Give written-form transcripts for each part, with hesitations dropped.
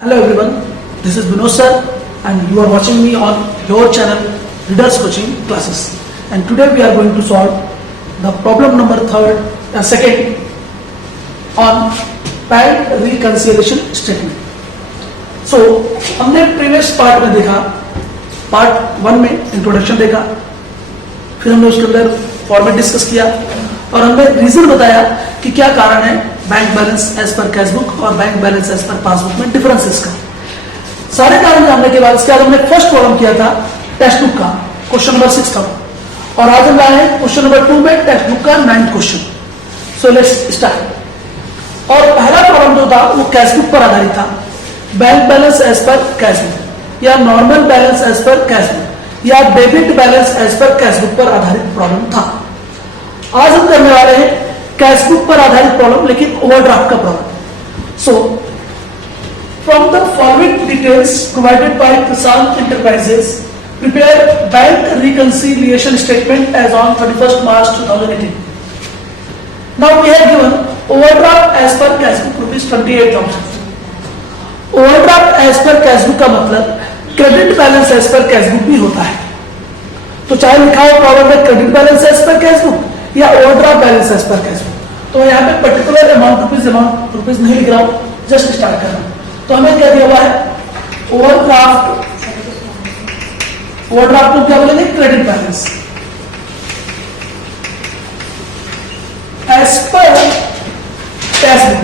Hello everyone, this is Vinod sir and you are watching me on your channel Readers Coaching Classes, and today we are going to solve the problem number second on bank reconciliation statement. So हमने previous part में देखा, part 1 में introduction देखा, फिर हमने उसके अंदर format discuss किया और हमने रीजन बताया कि क्या कारण है bank balance as per cash book और bank balance as per passbook में डिफरेंसेस का। सारे कारण जानने के बाद इसके बाद हमने फर्स्ट प्रॉब्लम किया था टेक्स्ट बुक का, क्वेश्चन नंबर 6 था, और आज हम लाए हैं क्वेश्चन नंबर 2 में टेक्स्ट बुक का 9th question. So let's start. और पहला प्रॉब्लम जो था वो कैश बुक पर आधारित था, bank balance as per cash book या normal balance as per cash book या debit balance as per cash book पर आधारित प्रॉब्लम था। आज हम करने वाले हैं कैश बुक पर आधारित प्रॉब्लम, लेकिन ओवरड्राफ्ट का problem. So from the following details provided by Prashant enterprises prepare bank reconciliation statement as on 31st March 2018। Now we have given overdraft as per cash book ₹28,000। Overdraft as per cash book का मतलब credit balance as per cash book भी होता है। तो चाहे लिखा हो problem में credit balance as per cash book या overdraft balance as per cash book, तो यहाँ पे पर्टिकुलर अमाउंट रुपीज नहीं लिख रहा हूं, जस्ट स्टार्ट कर रहा हूं। तो हमें क्या दिया हुआ है ओवरड्राफ्ट को क्या बोलेंगे credit balance as per cash book.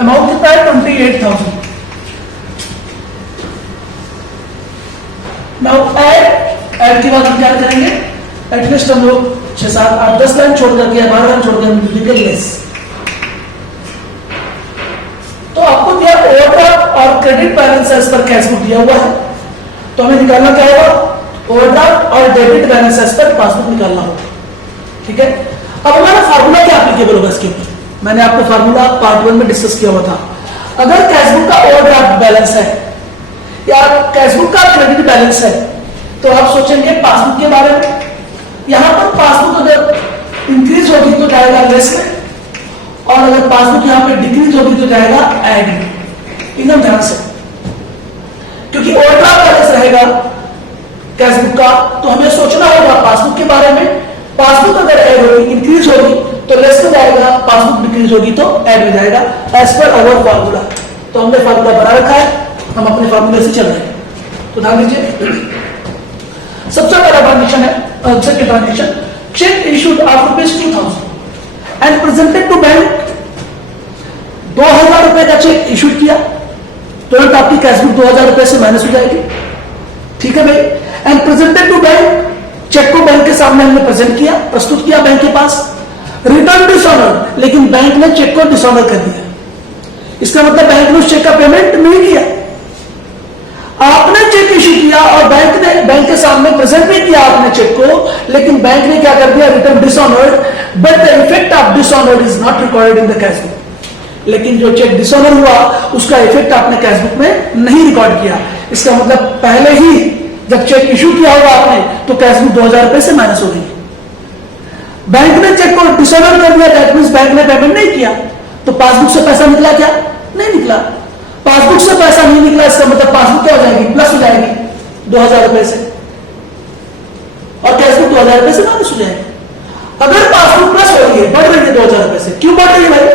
Amount कितना है 28,000। नाउ ऐड की बात हम क्या करेंगे, एटलीस्ट हम लोग 6, 7, 8, 10 लाइन छोड़ करके 12 लाइन छोड़ करके लेस। तो आपको दिया ओवरड्राफ्ट और credit balance as per cash book दिया हुआ है, तो हमें निकालना क्या होगा ओवरड्राफ्ट और debit balance as per passbook निकालना होगा। ठीक है, अब हमारा फार्मूला क्या एप्लीकेबल होगा इसके ऊपर, मैंने आपको फार्मूला पार्ट 1 में डिस्कस किया हुआ था। अगर कैश बुक का ओवरड्राफ्ट बैलेंस है या कैश बुक का क्रेडिट बैलेंस है तो आप सोचेंगे पासबुक के बारे में। यहां पर पासबुक अगर इंक्रीज होगी तो जाएगा लेस में, और अगर पासबुक यहां पे डिक्रीज होगी तो जाएगा ऐड में। एकदम ध्यान से, क्योंकि ओवरड्राफ्ट बैलेंस रहेगा कैश बुक का तो हमें सोचना होगा पासबुक के बारे में। पासबुक अगर ऐड होगी इंक्रीज होगी तो लेस में जाएगा, पासबुक डिक्रीज होगी तो ऐड में जाएगा एज पर अवर फार्मूला। तो हमने फार्मूला बना रखा है, हम अपने फार्मूले से चल रहे हैं। तो ध्यान दीजिए, सबसे पहला ट्रांजेक्शन है second transaction, cheque issued of ₹2,000 and presented to bank. 2,000 रुपए का चेक इशूड किया, तुरंत आपकी कैश बुक 2,000 रुपए से माइनस हो जाएगी। ठीक है भाई, and presented to bank, cheque को बैंक के सामने हमने प्रेजेंट किया, प्रस्तुत किया बैंक के पास। रिटर्न डिसऑनर, लेकिन बैंक ने चेक को डिसऑनर कर दिया। इसका मतलब बैंक ने उस चेक का पेमेंट नहीं किया। आपने चेक इशू किया और बैंक के सामने प्रेजेंट भी किया आपने चेक को, लेकिन बैंक ने क्या कर दिया return dishonoured, but the effect of dishonoured is not recorded in the cash book. लेकिन जो चेक डिसऑनर हुआ उसका इफेक्ट आपने कैश बुक में नहीं रिकॉर्ड किया। इसका मतलब पहले ही जब चेक इशू किया होगा आपने तो कैश बुक 2,000 रुपए से माइनस हो गई। बैंक ने चेक को डिसऑनर कर दिया, दैट मींस बैंक ने पेमेंट नहीं किया, तो पासबुक से पैसा निकला क्या, नहीं निकला। पासबुक से पैसा नहीं निकला, इसका मतलब पासबुक क्या हो जाएगी प्लस हो जाएगी 2,000 रुपए से, और कैश बुक 2,000 रुपए से माइनस हो जाएगी। अगर पासबुक प्लस हो रही है, बढ़ रही है 2,000 रुपए से, क्यों बढ़ रही है भाई,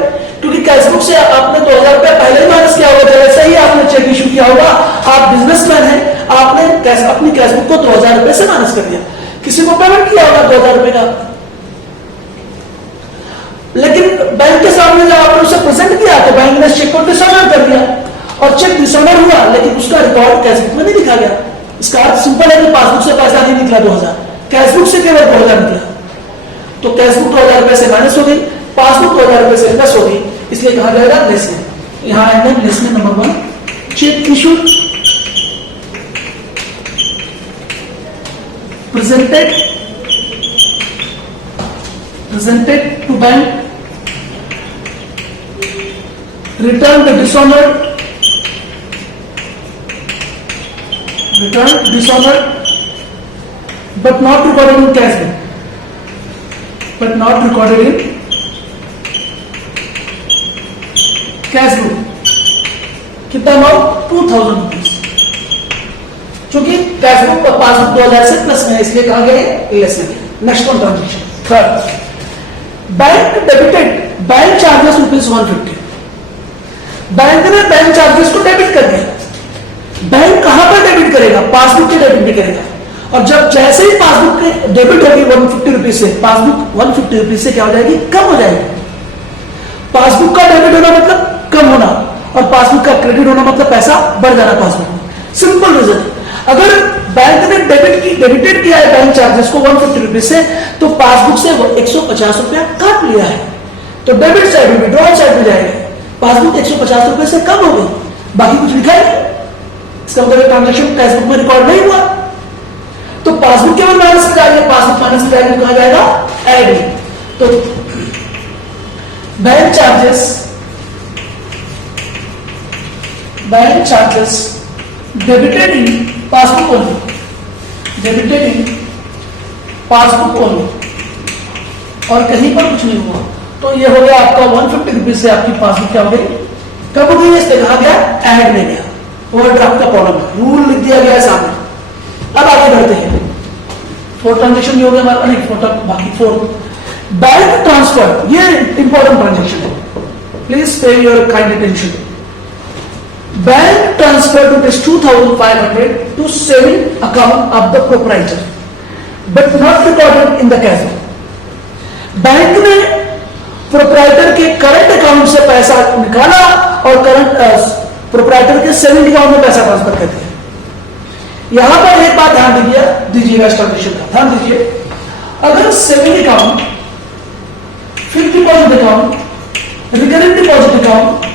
क्योंकि कैश बुक से आपने 2,000 रुपए पहले ही माइनस किया होगा। जैसे ही आपने चेक इशू किया होगा, आप बिजनेसमैन हैं, आपने अपनी कैश बुक को 2,000 रुपए से माइनस कर दिया, किसी को पेमेंट किया होगा 2,000 रुपए का, लेकिन बैंक के सामने जब आपने उसे प्रेजेंट किया तो बैंक ने चेक को डिसऑनर कर दिया, और चेक डिसऑनर हुआ लेकिन उसका रिकॉर्ड कैश बुक में नहीं दिखा गया। इसका अर्थ सिंपल है कि पासबुक से पैसा नहीं निकला 2,000, कैश बुक से केवल 2,000 निकला। तो कैश बुक 2,000 रुपए से माइनस हो गई, पासबुक 2,000 रुपए से प्लस हो गई, इसलिए कहा जाएगा लेस में। यहां आएंगे लेस में number 1, check issued presented to bank, returned dishonored, but not recorded in cash book, cash book कितना अमाउंट 2000 रुपीज, क्योंकि कैश बुक पासबुक 2000 से प्लस में, इसलिए कहा गया लेस में। Next one transaction third, bank debited bank charges ₹150। Bank ने bank charges को डेबिट कर दिया। बैंक कहां पर डेबिट करेगा? पासबुक के डेबिट भी करेगा। और जब जैसे ही पासबुक के डेबिट होगी 150 रुपीज से, पासबुक 150 रुपीज से क्या हो जाएगी? कम हो जाएगी। पासबुक का डेबिट होना मतलब कम होना, और पासबुक का क्रेडिट होना मतलब पैसा बढ़ जाना पासबुक में। Simple reason. अगर बैंक ने डेबिटेड किया है बैंक चार्जेस को 150 रुपीज से, तो पासबुक से 150 रुपया काट लिया है, तो डेबिट साइड में, विड्रॉल साइड में जाएगा। पासबुक 150 रुपए से कम हो गई, बाकी कुछ लिखा है नहीं, इसका मतलब ट्रांजेक्शन टेक्स्ट बुक में रिकॉर्ड नहीं हुआ, तो पासबुक केवल माइनस में जाएगी। पासबुक माइनस में जाएगी, कहा जाएगा ऐड में। तो bank charges debited in passbook only, debited in passbook only, और कहीं पर कुछ नहीं हुआ। तो ये हो गया आपका 150 रुपीज से आपकी पासबुक क्या हो गई? कब हो गई? इसलिए कहा गया ऐड में गया, ओवरड्राफ्ट का प्रॉब्लम है, रूल लिख दिया गया है सामने। अब आगे बढ़ते हैं। फोर्थ ट्रांजेक्शन ये हो गया हमारा, नहीं फोर्थ, बाकी फोर्थ बैंक ट्रांसफर, ये इंपॉर्टेंट ट्रांजेक्शन है, please pay your kind attention. Bank transfer ₹2500 to saving account of the proprietor but not recorded in the cash book. Bank ने प्रोप्राइटर के करंट अकाउंट से पैसा निकाला और करंट प्रोप्राइटर के saving account में पैसा ट्रांसफर कर दिया। यहां पर एक बात ध्यान दीजिएगा, इस ट्रांजेक्शन का ध्यान दीजिए। अगर saving account, fixed deposit account, recurring deposit account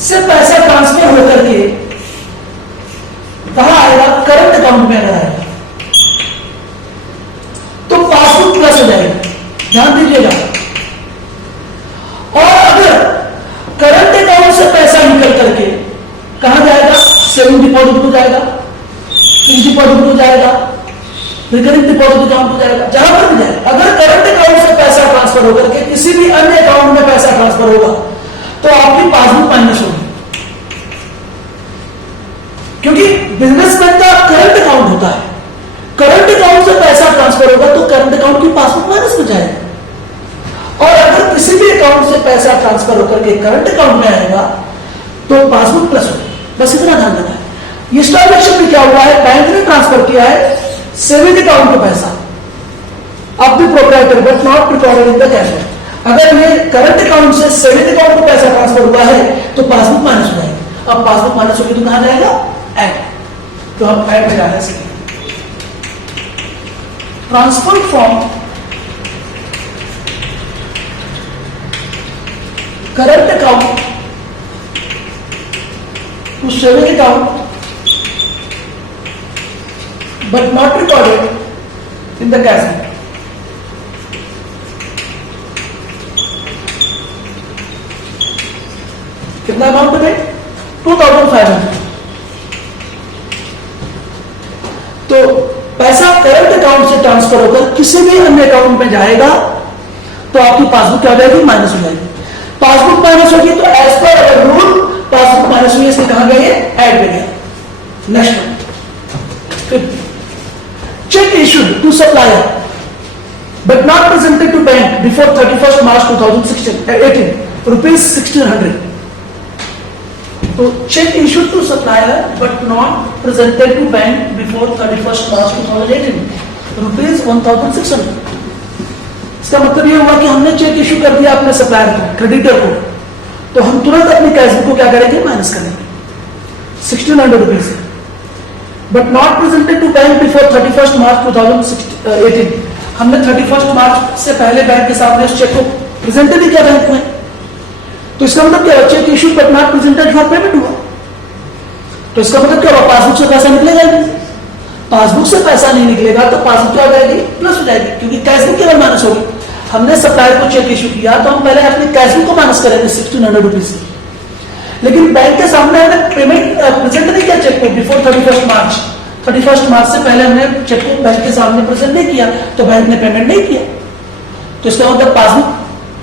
से पैसा ट्रांसफर होकर के कहां आएगा? करंट अकाउंट में अगर आएगा तो पासबुक प्लस हो जाएगा, ध्यान दीजिएगा। और अगर करंट अकाउंट से पैसा निकल करके कहां जाएगा? सेविंग डिपॉजिट को जाएगा, फिक्स्ड डिपॉजिट को जाएगा, रिकरिंग डिपॉजिट अकाउंट को जाएगा, जहां पर भी जाएगा। अगर करंट अकाउंट से पैसा ट्रांसफर होकर के किसी भी अन्य अकाउंट में पैसा ट्रांसफर होगा तो आपकी पासबुक माइनस होगी, क्योंकि बिजनेसमैन का करंट अकाउंट होता है। करंट अकाउंट से पैसा ट्रांसफर होगा तो करंट अकाउंट की पासबुक माइनस में जाएगा। और अगर किसी भी अकाउंट से पैसा ट्रांसफर होकर के करंट अकाउंट में आएगा तो पासबुक प्लस होगी। बस इतना ध्यान देना है। इस ट्रांजेक्शन में क्या हुआ है? बैंक ने ट्रांसफर किया है सेविंग अकाउंट का पैसा of the proprietor but not recorded in the cash book. अगर ये करंट अकाउंट से सेविंग अकाउंट को पैसा ट्रांसफर हुआ है तो पासबुक माइनस हो जाएगी। अब पासबुक माइनस होगी तो कहां जाएगा? ऐड। तो हम ऐड में जाना है। Transfer from current account to saving account but not recorded in the cash book. कितना अमाउंट बने? 2500। तो पैसा करंट अकाउंट से ट्रांसफर होकर किसी भी अन्य अकाउंट में जाएगा तो आपकी पासबुक क्या हो जाएगी? माइनस हो जाएगी। पासबुक माइनस होगी तो एज पर अवर रूल पासबुक माइनस हुई, इसलिए कहा गया ऐड में गया। Next one, check issued to supplier but not presented to bank before 31st March 2018 rupees 1600. तो check issued to supplier but not presented to bank before 31st March 2018 rupees 1600. इसका मतलब ये हुआ कि हमने चेक इशू कर दिया अपने सप्लायर को, क्रेडिटर को, तो हम तुरंत अपनी कैश बुक को क्या करेंगे? माइनस करेंगे 1600 रुपीज से। But not presented to bank before 31st March 2018। हमने 31st मार्च से पहले बैंक के सामने उस चेक को प्रेजेंट नहीं किया बैंक में, तो इसका मतलब क्या? Cheque issue but not presented for payment हुआ, तो इसका मतलब क्या हुआ? पासबुक से पैसा निकलेगा नहीं। पासबुक से पैसा नहीं निकलेगा तो पासबुक क्या हो जाएगी? प्लस हो जाएगी, क्योंकि कैश बुक केवल माइनस होगी। हमने सप्लायर को चेक इशू किया तो हम पहले अपनी कैश बुक को माइनस करेंगे 1600 रुपीज से, लेकिन बैंक के सामने हमने पेमेंट प्रेजेंट नहीं किया चेक को बिफोर 31st मार्च। 31st मार्च से पहले हमने चेक को बैंक के सामने प्रेजेंट नहीं किया तो बैंक ने पेमेंट नहीं किया, तो इसका मतलब पासबुक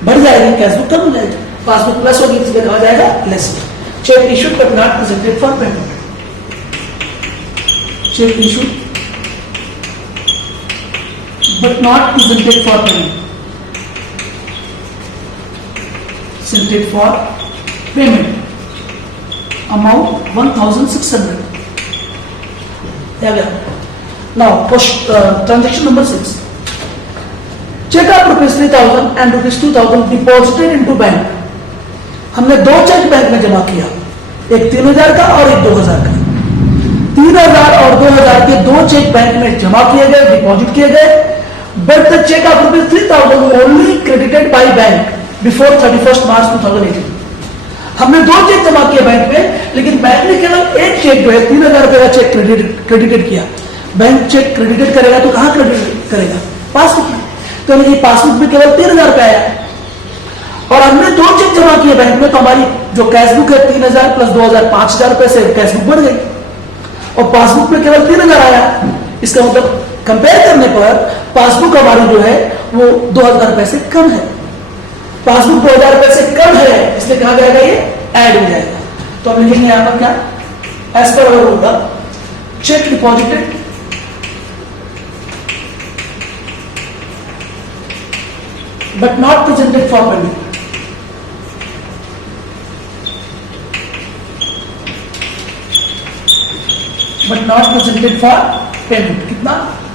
बढ़ जाएगी, कैश बुक कम हो जाएगी। पासबुक प्लस होगी इसलिए कहा जाएगा less. Check issued but not presented for payment, check issued but not presented for payment, presented for payment amount 1600. Now transaction number 6, check of rupees 3000 and rupees 2000 deposited into bank. हमने दो cheque bank में जमा किया, एक 3000 का और एक 2000 का। 3000 और 2000 के दो चेक बैंक में जमा किए गए, डिपॉजिट किए गए, but the cheque of rupees 3000 only credited by bank before 31 March 2018। हमने दो चेक जमा किए बैंक में, लेकिन बैंक ने केवल एक चेक जो है 3000 रुपए का चेक क्रेडिटेड किया। बैंक चेक क्रेडिटेड करेगा तो कहां क्रेडिट करेगा? पासबुक में। तो ये पासबुक में केवल 3000 रुपए आया, और हमने दो चेक जमा किए बैंक में, तो हमारी जो कैशबुक है 3000 प्लस 2000 5000 रुपए से कैशबुक बढ़ गई, और पासबुक में केवल 3000 आया। इसका मतलब कंपेयर करने पर पासबुक हमारी जो है वो 2000 रुपए से कम है। पासबुक 2000 रुपए से कम है, इसलिए कहा जाएगा ये ऐड हो जाएगा। तो हम लिखेंगे यहां पर क्या, एज पर अवर होगा check deposited but not presented for payment, but not presented for payment. कितना?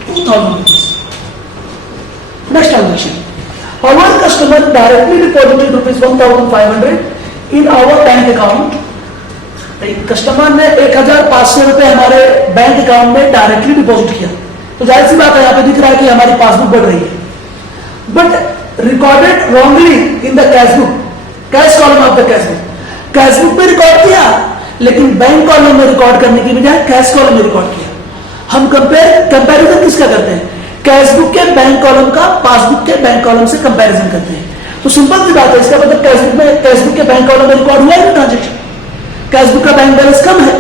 2000 rupees. Next transaction, our customer directly deposited rupees 1500 in our bank account. Customer ने 1500 रुपए हमारे बैंक अकाउंट में डायरेक्टली डिपॉजिट किया, तो जाहिर सी बात है यहाँ पे दिख रहा है कि हमारी पासबुक बढ़ रही है, but recorded wrongly in the cashbook, cash column of the cashbook. Cashbook में रिकॉर्ड किया, लेकिन बैंक कॉलम में रिकॉर्ड करने की बजाय कैश कॉलम में रिकॉर्ड किया। हम कंपेरिजन किसका करते हैं? कैशबुक के बैंक कॉलम का पासबुक के बैंक कॉलम से कंपैरिजन करते हैं। तो सिंपल सी बात है, इसका मतलब कैशबुक के बैंक कॉलम में रिकॉर्ड हुआ है ट्रांजेक्शन, कैशबुक का बैंक बैलेंस कम है,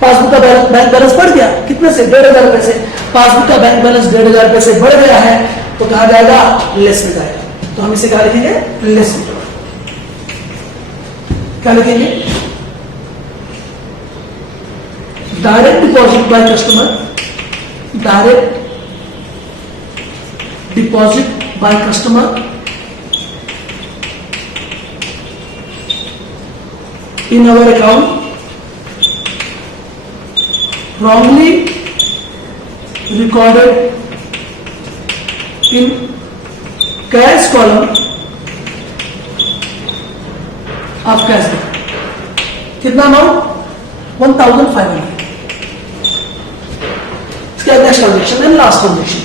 पासबुक का बैंक बैलेंस बढ़ गया, कितने से? 1500 रुपए से। पासबुक का बैंक बैलेंस 1500 रुपए से बढ़ गया है, तो कहा जाएगा लेस में जाएगा। तो हम इसे क्या लिखेंगे? लेस में। क्या लिखेंगे? Direct deposit by customer, direct deposit by customer in our account wrongly recorded in cash column of cash book. कितना अमाउंट? 1500। इसके next transaction and last transaction,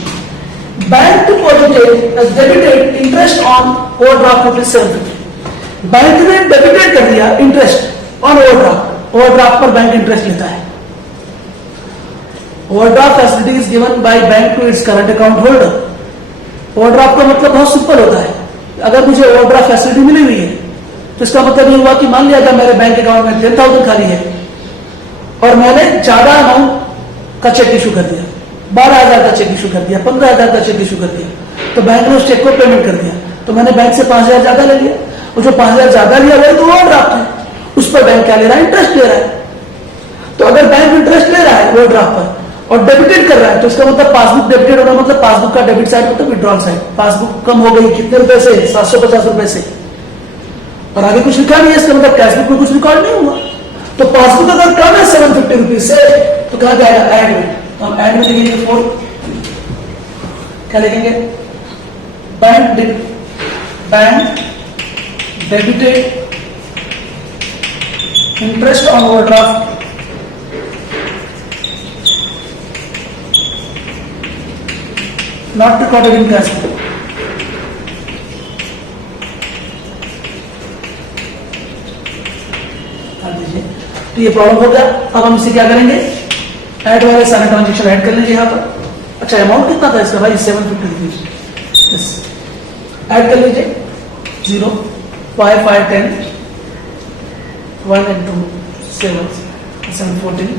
bank deposited debited interest on overdraft rupees 750। Bank ने debited कर दिया interest on overdraft. Overdraft पर bank interest लेता है। Overdraft facility is given by bank to its current account holder. Overdraft का मतलब बहुत simple होता है, अगर मुझे ओवरड्राफ्ट फैसिलिटी मिली हुई है तो इसका मतलब ये हुआ कि मान लिया था मेरे बैंक अकाउंट में 10,000 खाली है और मैंने ज्यादा अमाउंट का चेक इशू कर दिया, 12,000 का चेक इशू कर दिया, 15,000 का चेक इशू कर दिया, तो बैंक ने उस चेक को पेमेंट कर दिया, तो मैंने बैंक से 5,000 ज्यादा ले लिया, और जो 5,000 ज्यादा लिया वही तो ओवरड्राफ्ट है, उस पर बैंक क्या ले रहा है? इंटरेस्ट ले रहा है। तो अगर बैंक इंटरेस्ट ले रहा है ओवरड्राफ्ट पर और डेबिटेड कर रहा है, तो इसका मतलब पासबुक डेबिटेड होना मतलब पासबुक का डेबिट साइड मतलब विड्रॉल साइड। पासबुक कम हो गई कितने रुपए से? 750 रुपए से, और आगे कुछ लिखा नहीं है, इसका मतलब कैशबुक में कुछ रिकॉर्ड नहीं हुआ। तो पासबुक अगर कम है 750 रुपीज से तो कहा जाएगा ऐड में। तो हम ऐड में लिखेंगे 4, क्या लिखेंगे? Bank debited interest on overdraft not recorded in cashbook. तो ये प्रॉब्लम हो गया। अब हम इसे क्या करेंगे? ऐड वाले सारे ट्रांजेक्शन ऐड कर लीजिए यहाँ पर। अच्छा, अमाउंट कितना था इसका भाई? 750 रुपीज। यस, ऐड कर लीजिए। 0, 5, 5, 10, 1 and 2, 7, 7, 14,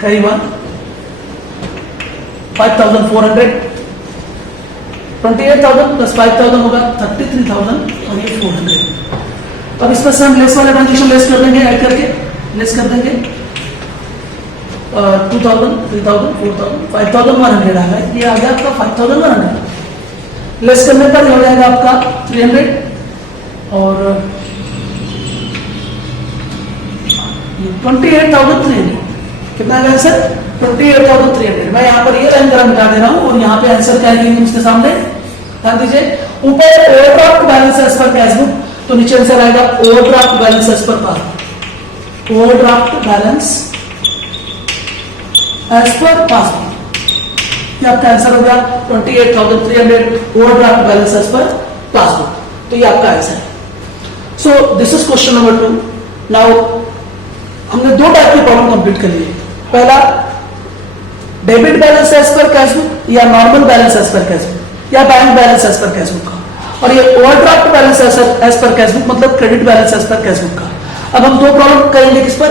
करीबन 5,400, 28,000 प्लस 5,000 होगा 33,000 और ये 400। अब इसमें से हम लेस वाले ट्रांजेक्शन लेस कर देंगे, ऐड करके लेस कर देंगे। 2000, 3000, 4000, 5100 आ गया, ये आ गया आपका 5100। लेस करने पर हो जाएगा आपका 300 और 28,300। कितना आएगा आंसर? 28,300। मैं यहाँ पर ये लाइन तरह मिटा दे रहा हूँ और यहाँ पे आंसर क्या है उसके सामने ध्यान दीजिए। ऊपर overdraft balance as per cash book, तो नीचे आंसर आएगा overdraft balance as per passbook. Overdraft balance as per passbook, ये आपका आंसर हो गया 28,300 overdraft balance as per passbook. तो ये आपका आंसर है। So this is question number 2। Now हमने दो टाइप के प्रॉब्लम कंप्लीट कर लिए। पहला debit balance as per cash book या normal balance as per cash book या bank balance as per cash book का, और ये overdraft balance as per cash book मतलब credit balance as per cash book का। अब हम दो प्रॉब्लम करेंगे किस पर,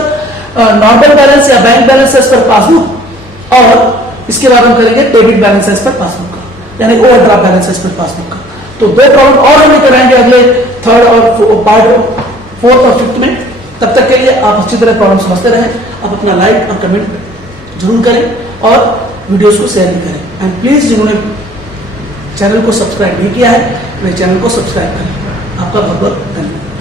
नॉर्मल बैलेंस या bank balance as per passbook, और इसके बाद हम करेंगे debit balance as per passbook का, यानी overdraft balance as per passbook का। तो दो प्रॉब्लम और हम कराएंगे अगले थर्ड और पार्ट 4th और 5th में। तब तक के लिए आप अच्छी तरह प्रॉब्लम समझते रहें। आप अपना लाइक और कमेंट जरूर करें और वीडियोस को शेयर भी करें। एंड प्लीज जिन्होंने चैनल को सब्सक्राइब नहीं किया है वे चैनल को सब्सक्राइब करें। आपका बहुत बहुत धन्यवाद।